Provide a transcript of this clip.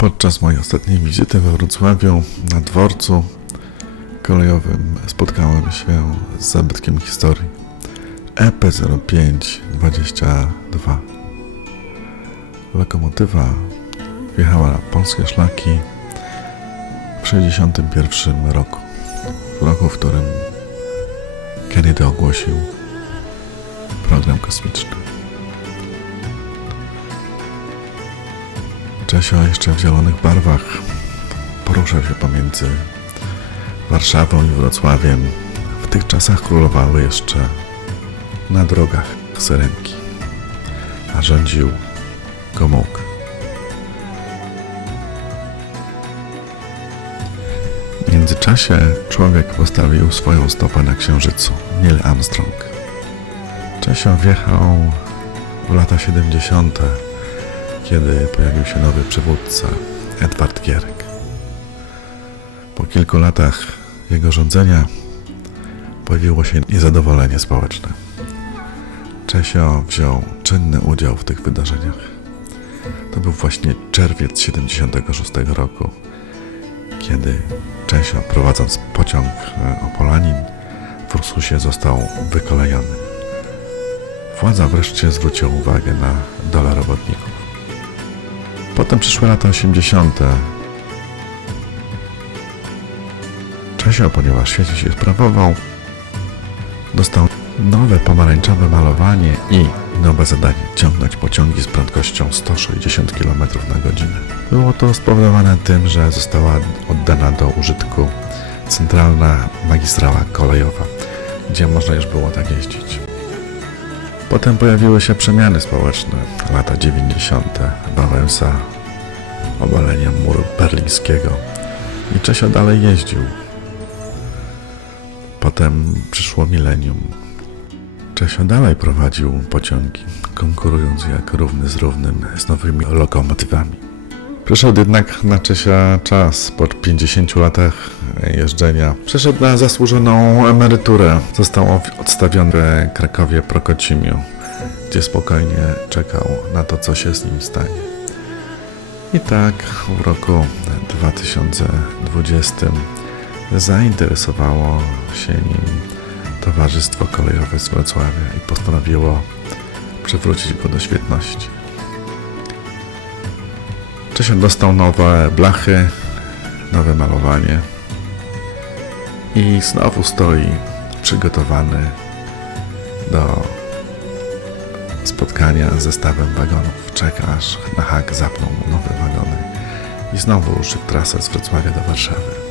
Podczas mojej ostatniej wizyty we Wrocławiu na dworcu kolejowym spotkałem się z zabytkiem historii E EP0522. Lokomotywa wjechała na polskie szlaki w 1961 roku. W roku, w którym Kennedy ogłosił program kosmiczny. Czesio jeszcze w zielonych barwach poruszał się pomiędzy Warszawą i Wrocławiem. W tych czasach królowały jeszcze na drogach syrenki, a rządził Gomułka. W międzyczasie człowiek postawił swoją stopę na Księżycu, Neil Armstrong. Czesio wjechał w lata 70., kiedy pojawił się nowy przywódca, Edward Gierek. Po kilku latach jego rządzenia pojawiło się niezadowolenie społeczne. Czesio wziął czynny udział w tych wydarzeniach. To był właśnie czerwiec 76 roku, kiedy Czesio, prowadząc pociąg e, Opolanin, w Ursusie został wykolejony. Władza wreszcie zwróciła uwagę na dolę robotników. Potem przyszły lata 80. Czesio, ponieważ świetnie się sprawował, dostał nowe pomarańczowe malowanie i nowe zadanie ciągnąć pociągi z prędkością 160 km na godzinę. Było to spowodowane tym, że została oddana do użytku centralna magistrała kolejowa, gdzie można już było tak jeździć. Potem pojawiły się przemiany społeczne, lata 90., Wałęsa, obalenie muru berlińskiego i Czesio dalej jeździł. Potem przyszło milenium. Czesio dalej prowadził pociągi, konkurując jak równy z równym z nowymi lokomotywami. Przyszedł jednak na Czesia czas. Po 50 latach jeżdżenia przeszedł na zasłużoną emeryturę. Został odstawiony w Krakowie Prokocimiu, gdzie spokojnie czekał na to, co się z nim stanie. I tak w roku 2020 zainteresowało się nim Towarzystwo Kolejowe z Wrocławia i postanowiło przywrócić go do świetności. Czesio dostał nowe blachy, nowe malowanie i znowu stoi przygotowany do spotkania z zestawem wagonów. Czeka aż na hak zapną nowe wagony i znowu ruszy w trasę z Wrocławia do Warszawy.